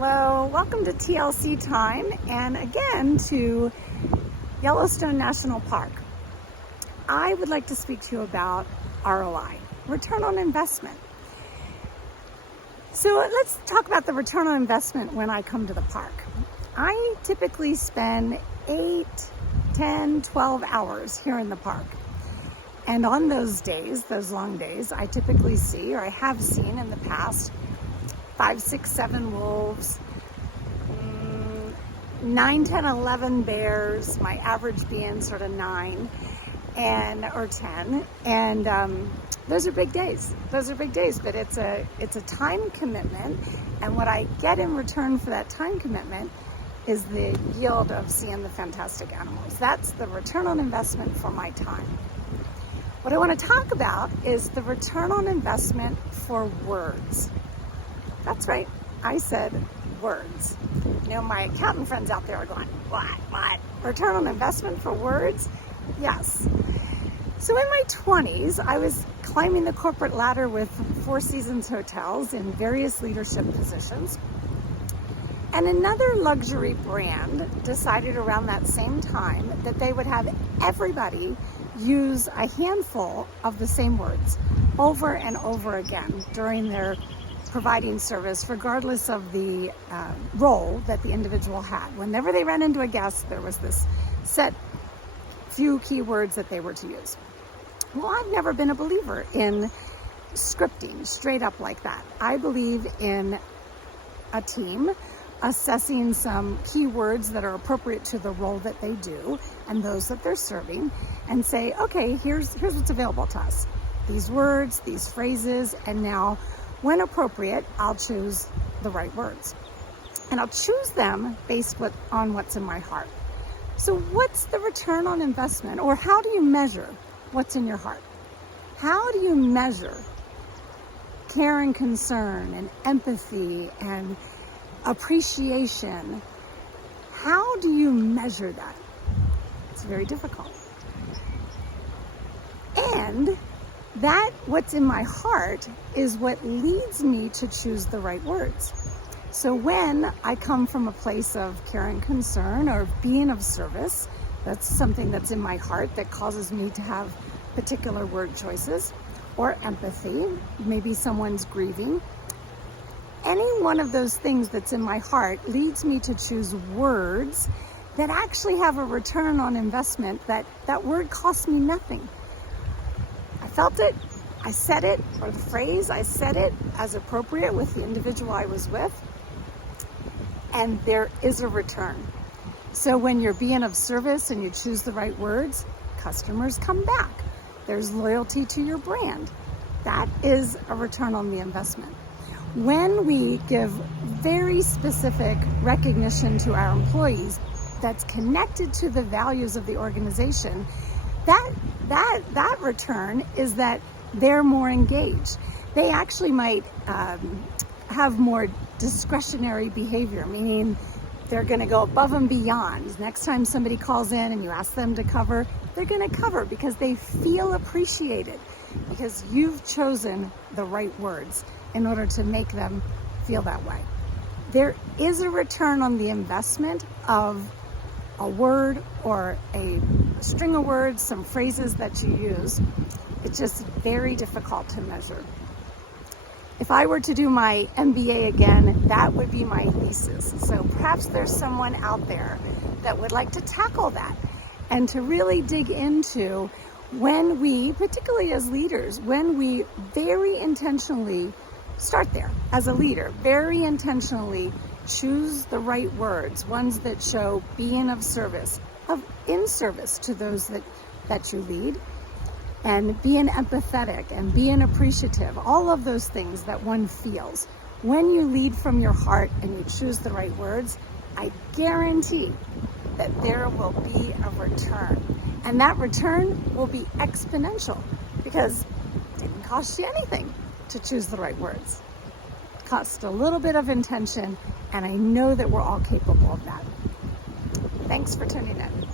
Hello, welcome to TLC time, and again to Yellowstone National Park. I would like to speak to you about ROI, return on investment. So let's talk about the return on investment when I come to the park. I typically spend 8, 10, 12 hours here in the park. And on those days, those long days, I typically see, or I have seen in the past, 5, 6, 7 wolves, 9, 10, 11 bears, my average being sort of 9 or 10. And those are big days. Those are big days, but it's a time commitment. And what I get in return for that time commitment is the yield of seeing the fantastic animals. That's the return on investment for my time. What I want to talk about is the return on investment for words. That's right, I said words. You know, my accountant friends out there are going, what? Return on investment for words? Yes. So in my 20s, I was climbing the corporate ladder with Four Seasons hotels in various leadership positions. And another luxury brand decided around that same time that they would have everybody use a handful of the same words over and over again during their providing service, regardless of the role that the individual had. Whenever they ran into a guest, there was this set few keywords that they were to use. Well, I've never been a believer in scripting straight up like that. I believe in a team assessing some keywords that are appropriate to the role that they do and those that they're serving, and say, okay, here's what's available to us. These words, these phrases, and now when appropriate, I'll choose the right words. And I'll choose them based on what's in my heart. So what's the return on investment? Or how do you measure what's in your heart? How do you measure care and concern and empathy and appreciation? How do you measure that? It's very difficult. And that what's in my heart is what leads me to choose the right words. So when I come from a place of care and concern or being of service, that's something that's in my heart that causes me to have particular word choices, or empathy, maybe someone's grieving. Any one of those things that's in my heart leads me to choose words that actually have a return on investment. That word costs me nothing. I felt it, I said it, or the phrase, I said it as appropriate with the individual I was with, and there is a return. So when you're being of service and you choose the right words, customers come back. There's loyalty to your brand. That is a return on the investment. When we give very specific recognition to our employees that's connected to the values of the organization, that return is that they're more engaged. They actually might have more discretionary behavior, meaning they're going to go above and beyond. Next time somebody calls in and you ask them to cover, they're going to cover because they feel appreciated, because you've chosen the right words in order to make them feel that way. There is a return on the investment of a word or a string of words, some phrases that you use. It's just very difficult to measure. If I were to do my MBA again, that would be my thesis. So perhaps there's someone out there that would like to tackle that and to really dig into when we, particularly as leaders, when we very intentionally start there as a leader, very intentionally choose the right words, ones that show being of service, in service to those that you lead, and being empathetic and being appreciative, all of those things that one feels. When you lead from your heart and you choose the right words, I guarantee that there will be a return. And that return will be exponential because it didn't cost you anything to choose the right words. It cost a little bit of intention, and I know that we're all capable of that. Thanks for tuning in.